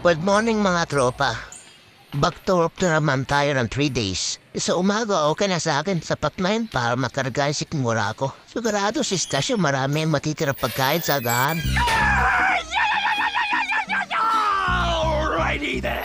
Good morning mga tropa. Back to work na naman tayo ng 3 days. Sa umaga okay na sa akin, sapat na yun para makarga si Kimura ko. Sigurado si Stasyo marami ang matitirang pagkain sa agahan. Alrighty then.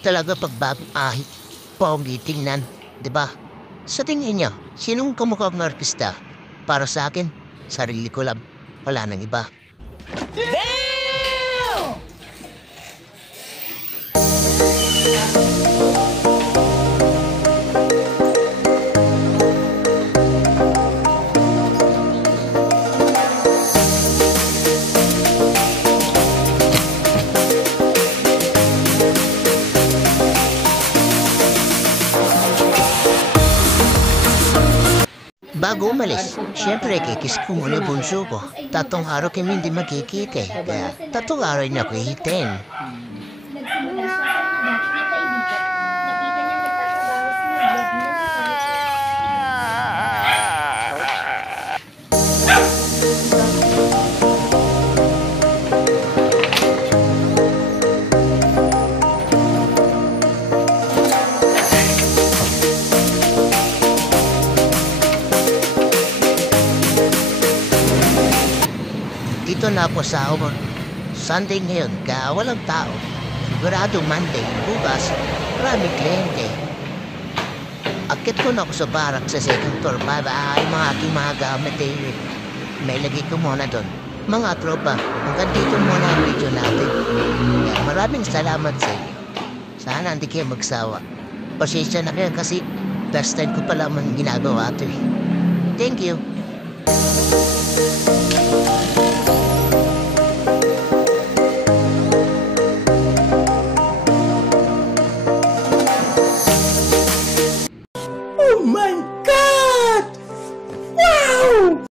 Talaga pagbagong ahit, pogi tingnan, di ba? Sa tingin niyo, sinong kamukha ng artista? Para sa akin, sarili ko lang, wala nang iba. Bago umalis, syempre kikis ko muna yung bunso ko. Tatong araw kami hindi magkikita eh. Kaya tatong araw niya ko ihitin. Nagsimula siya sa dati niya kaibigan. Nakita niya nagtatabawas ng vlog niya sa Dito na po sa umon. Sunday ngayon, kaya walang tao. Sigurado Monday, bukas, maraming kliyente. Akit ko na ako sa barak sa second floor para ay mga aking mga gamit eh. May lagay ko muna doon. Mga tropa, hanggang dito muna ang video natin. Kaya maraming salamat sa inyo. Sana hindi kayo magsawa. Pasensya na kayo kasi last time ko pala man ginagawa ito eh. Thank you. Oh my God! Wow!